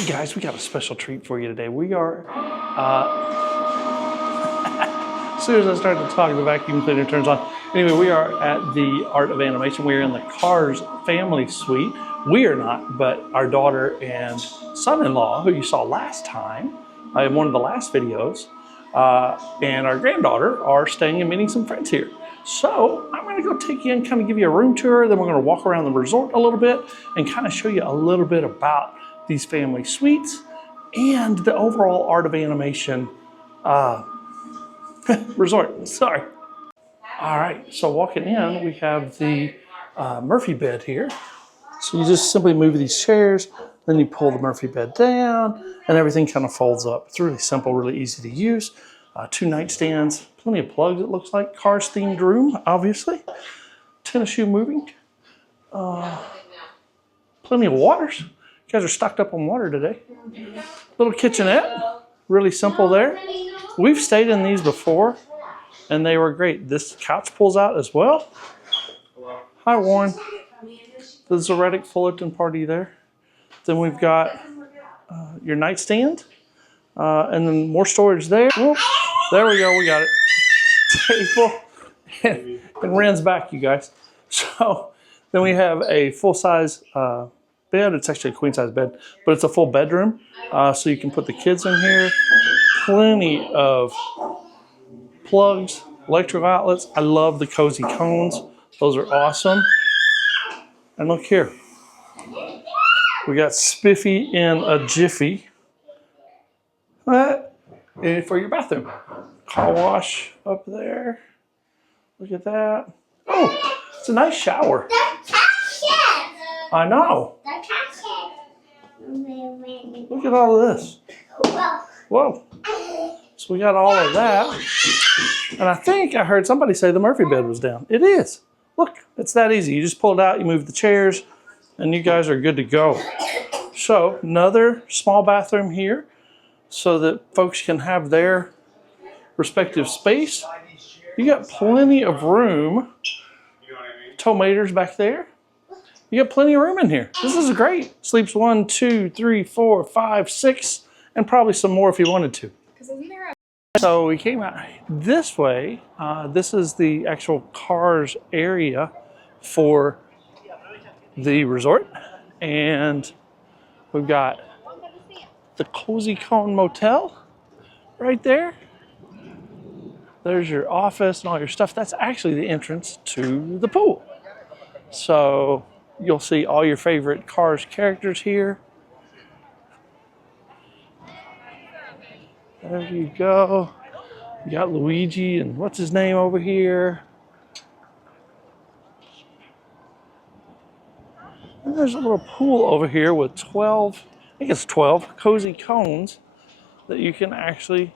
Hey guys, we got a special treat for you today. We are, as soon as I started to talk, the vacuum cleaner turns on. Anyway, we are at the Art of Animation. We are in the Cars family suite. We are not, but our daughter and son-in-law, who you saw last time in one of the last videos, and our granddaughter are staying and meeting some friends here. So I'm gonna go take you in, kind of give you a room tour, then we're gonna walk around the resort a little bit and kind of show you a little bit about these family suites and the overall Art of Animation resort. Sorry. All right, so walking in, we have the Murphy bed here. So you just simply move these chairs, then you pull the Murphy bed down, and everything kind of folds up. It's really simple, really easy to use. 2 nightstands, plenty of plugs, it looks like. Cars themed room, obviously. Tennis shoe moving. Plenty of waters. You guys are stocked up on water today. Little kitchenette, really simple there. We've stayed in these before, and they were great. This couch pulls out as well. Hi, Warren. The Zoretic Fullerton party there. Then we've got your nightstand, and then more storage there. Whoop, there we go, we got it. Table, and Ren's back, you guys. So then we have a full-size bed. It's actually a queen-size bed, but it's a full bedroom, so you can put the kids in here. Plenty of plugs, electrical outlets. I love the cozy cones. Those are awesome. And look here. We got Spiffy in a jiffy. And for your bathroom. Car wash up there. Look at that. Oh, it's a nice shower. I know. Look at all of this. Whoa. So we got all of that. And I think I heard somebody say the Murphy bed was down. It is. Look, it's that easy. You just pull it out, you move the chairs, and you guys are good to go. So another small bathroom here so that folks can have their respective space. You got plenty of room. Tomatoes back there. You got plenty of room in here. This is great. Sleeps 1, 2, 3, 4, 5, 6, and probably some more if you wanted to. So we came out this way. This is the actual Cars area for the resort. And we've got the Cozy Cone Motel right there. There's your office and all your stuff. That's actually the entrance to the pool. So you'll see all your favorite Cars characters here. There you go. You got Luigi and what's his name over here. And there's a little pool over here with 12, I think it's 12 cozy cones that you can actually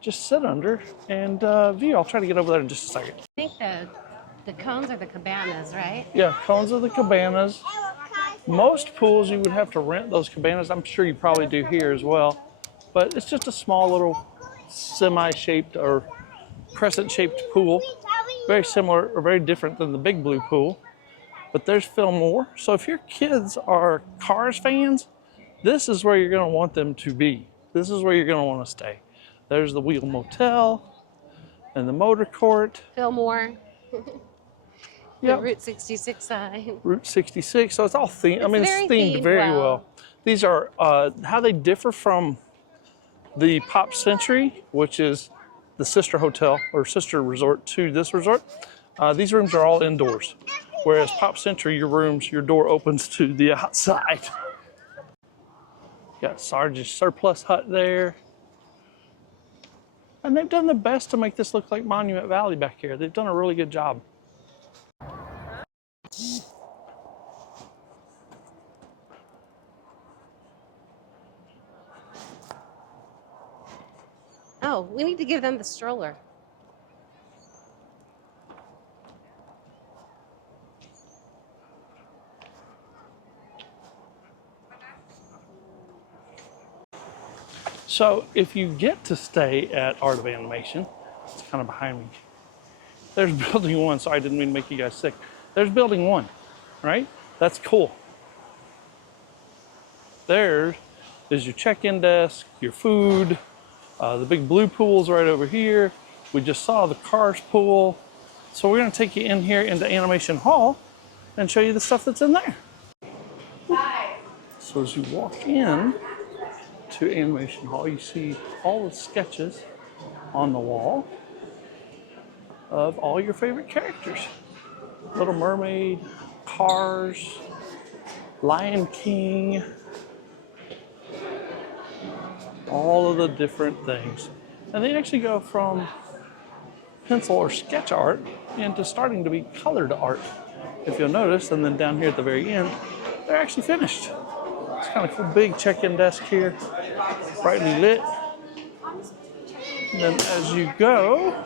just sit under and view. I'll try to get over there in just a second. I think the cones are the cabanas, right? Yeah, cones are the cabanas. Most pools you would have to rent those cabanas. I'm sure you probably do here as well. But it's just a small little semi-shaped or crescent-shaped pool. Very similar or very different than the Big Blue pool. But there's Fillmore. So if your kids are Cars fans, this is where you're going to want them to be. This is where you're going to want to stay. There's the Wheel Motel and the Motor Court. Fillmore. Yep. The Route 66 sign. Route 66. So it's all themed. I mean, it's themed very well. These are how they differ from the Pop Century, which is the sister hotel or sister resort to this resort. These rooms are all indoors, whereas Pop Century, your door opens to the outside. Got Sarge's surplus hut there. And they've done their best to make this look like Monument Valley back here. They've done a really good job. Oh, we need to give them the stroller. So if you get to stay at Art of Animation, it's kind of behind me. There's building 1. Sorry, I didn't mean to make you guys sick. There's building 1, right? That's cool. There's is your check-in desk, your food. The big blue pool's right over here. We just saw the Cars pool. So we're gonna take you in here into Animation Hall and show you the stuff that's in there. So as you walk in to Animation Hall, you see all the sketches on the wall of all your favorite characters. Little Mermaid, Cars, Lion King, all of the different things. And they actually go from pencil or sketch art into starting to be colored art, if you'll notice. And then down here at the very end, they're actually finished. It's kind of cool, big check-in desk here, brightly lit. And then as you go,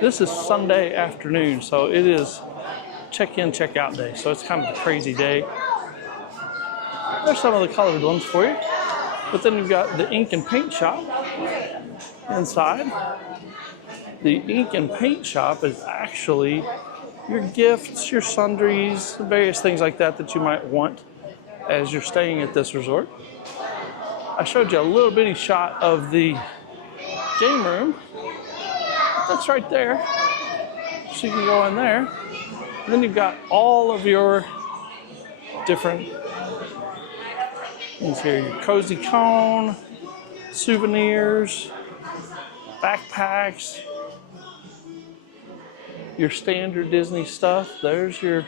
this is Sunday afternoon, so it is check-in, check-out day. So it's kind of a crazy day. There's some of the colored ones for you. But then you've got the ink and paint shop inside. The ink and paint shop is actually your gifts, your sundries, various things like that that you might want as you're staying at this resort. I showed you a little bitty shot of the game room. That's right there. So you can go in there. And then you've got all of your different things here. Your cozy cone, souvenirs, backpacks, your standard Disney stuff. There's your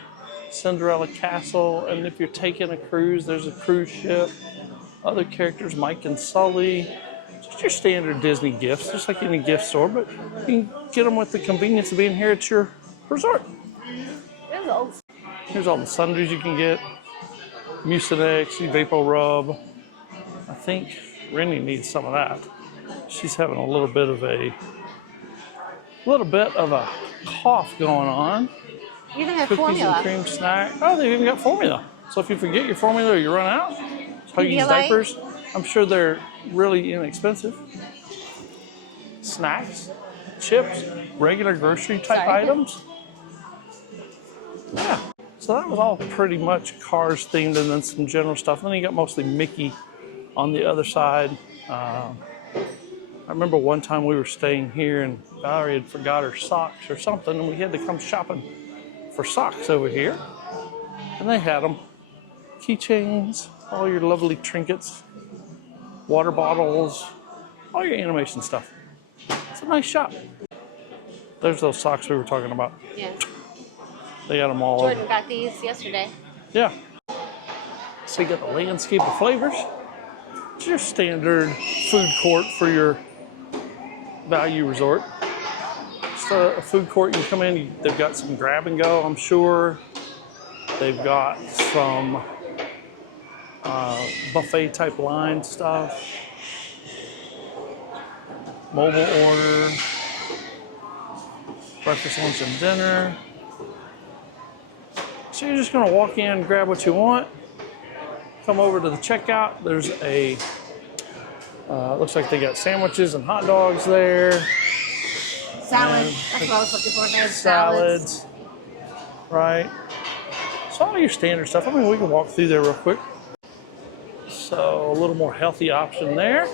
Cinderella Castle, and if you're taking a cruise, there's a cruise ship. Other characters, Mike and Sully. Just your standard Disney gifts, just like any gift store, but you can get them with the convenience of being here at your resort. Here's all the sundries you can get. Mucinex, Vapor Rub. I think Rennie needs some of that. She's having a little bit of a cough going on. Even have Cookies formula. and cream snack. Oh, they even got formula. So if you forget your formula or you run out, Huggies diapers. I'm sure they're really inexpensive. Snacks, chips, regular grocery type items. Yeah. So that was all pretty much Cars themed, and then some general stuff. And then you got mostly Mickey on the other side. I remember one time we were staying here and Valerie had forgot her socks or something, and we had to come shopping for socks over here. And they had them. Keychains, all your lovely trinkets, water bottles, all your animation stuff. It's a nice shop. There's those socks we were talking about. Yeah. They got them all Jordan over. got these yesterday. Yeah. So you got the landscape of flavors. It's your standard food court for your value resort. Just a food court. You can come in. They've got some grab and go, I'm sure. They've got some buffet type line stuff. Mobile order. Breakfast, lunch, and dinner. So you're just gonna walk in, grab what you want, come over to the checkout. There's a, looks like they got sandwiches and hot dogs there. Salad. That's what I was looking for. There's salads. Right. So all your standard stuff. I mean, we can walk through there real quick. So a little more healthy option there.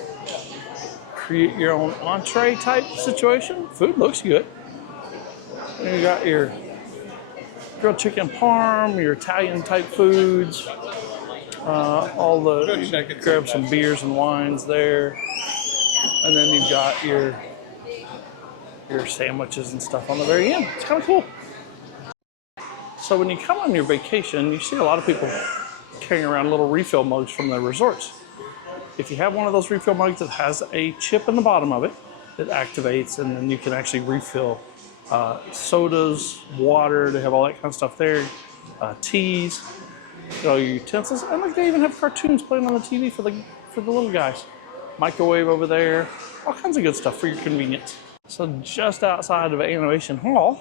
Create your own entree type situation. Food looks good. And you got your grilled chicken parm, your Italian type foods, all the, grab some beers and wines there. And then you've got your sandwiches and stuff on the very end. It's kind of cool. So when you come on your vacation, you see a lot of people carrying around little refill mugs from their resorts. If you have one of those refill mugs that has a chip in the bottom of it, it activates, and then you can actually refill sodas, water. They have all that kind of stuff there. Teas, all your utensils, and like they even have cartoons playing on the TV for the little guys. Microwave over there, all kinds of good stuff for your convenience. So just outside of Animation Hall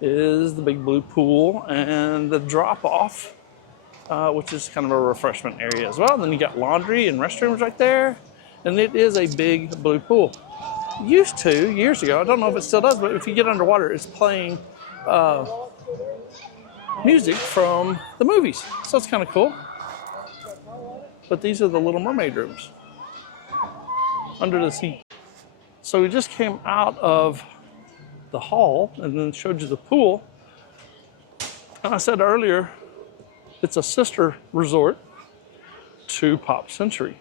is the big blue pool and the drop-off, which is kind of a refreshment area as well. And then you got laundry and restrooms right there, and it is a big blue pool. Used to, years ago, I don't know if it still does, but if you get underwater, it's playing music from the movies. So it's kind of cool. but these are the Little Mermaid rooms under the sea. So we just came out of the hall and then showed you the pool. And I said earlier, it's a sister resort to Pop Century.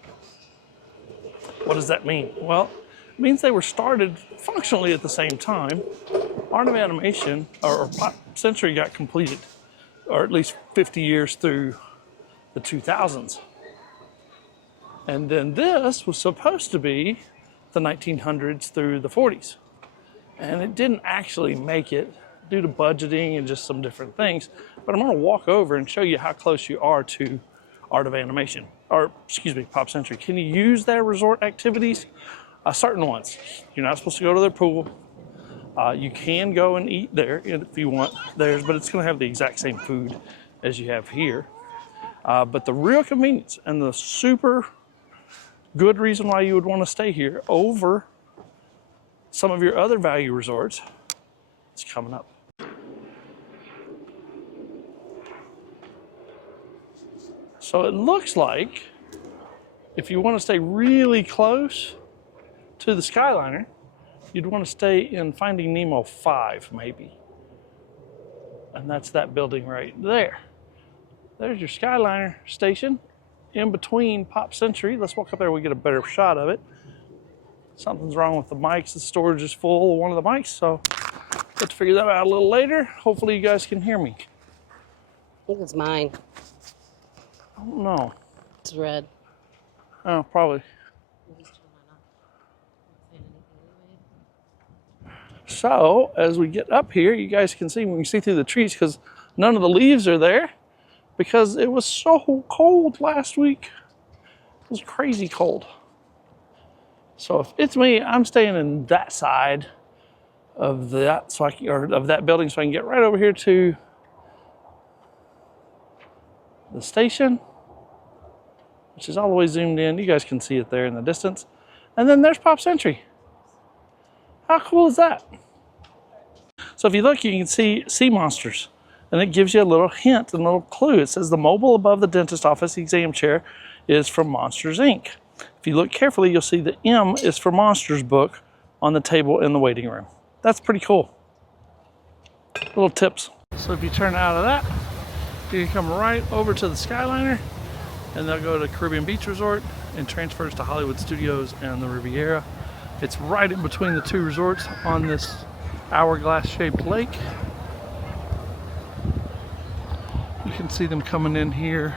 What does that mean? Well, it means they were started functionally at the same time. Art of Animation, or Pop Century, got completed, or at least 50 years through the 2000s. And then this was supposed to be the 1900s through the 40s. And it didn't actually make it due to budgeting and just some different things. But I'm going to walk over and show you how close you are to Art of Animation, or excuse me, Pop Century. Can you use their resort activities? Certain ones. You're not supposed to go to their pool. You can go and eat there if you want theirs, but it's going to have the exact same food as you have here. But the real convenience and the super good reason why you would want to stay here over some of your other value resorts is coming up. So it looks like if you want to stay really close to the Skyliner, you'd want to stay in Finding Nemo 5, maybe. And that's that building right there. There's your Skyliner station in between Pop Century. Let's walk up there, we get a better shot of it. Something's wrong with the mics. The storage is full of one of the mics, so let's figure that out a little later. Hopefully you guys can hear me. I think it's mine. I don't know. It's red. Oh, probably. So as we get up here, you guys can see, we can see through the trees because none of the leaves are there because it was so cold last week. It was crazy cold. So if it's me, I'm staying in that side of that, so I can, or of that building, so I can get right over here to the station, which is all the way zoomed in. You guys can see it there in the distance. And then there's Pop Century. How cool is that? So if you look, you can see sea monsters, and it gives you a little hint and a little clue. It says the mobile above the dentist office exam chair is from Monsters, Inc. If you look carefully, you'll see the M is for Monsters book on the table in the waiting room. That's pretty cool. Little tips. So if you turn out of that, you can come right over to the Skyliner, and they'll go to Caribbean Beach Resort and transfers to Hollywood Studios and the Riviera. It's right in between the two resorts on this hourglass-shaped lake. You can see them coming in here,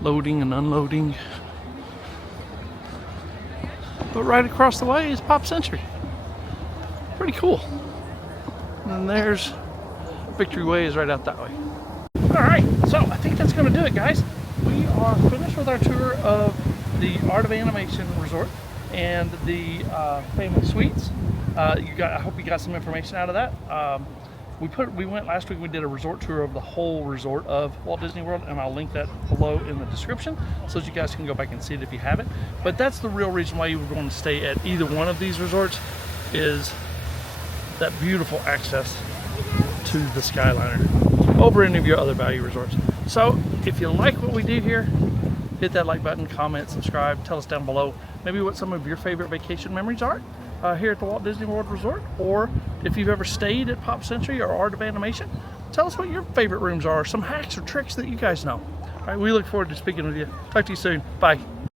loading and unloading. But right across the way is Pop Century. Pretty cool. And then there's Victory Way is right out that way. All right, so I think that's gonna do it, guys. We are finished with our tour of the Art of Animation Resort and the famous suites. I hope you got some information out of that. We went last week, we did a resort tour of the whole resort of Walt Disney World, and I'll link that below in the description so that you guys can go back and see it if you haven't. But that's the real reason why you would want to stay at either one of these resorts, is that beautiful access to the Skyliner over any of your other value resorts. So if you like what we do here, hit that like button, comment, subscribe, tell us down below maybe what some of your favorite vacation memories are here at the Walt Disney World Resort, or if you've ever stayed at Pop Century or Art of Animation, tell us what your favorite rooms are, some hacks or tricks that you guys know. All right, we look forward to speaking with you. Talk to you soon. Bye.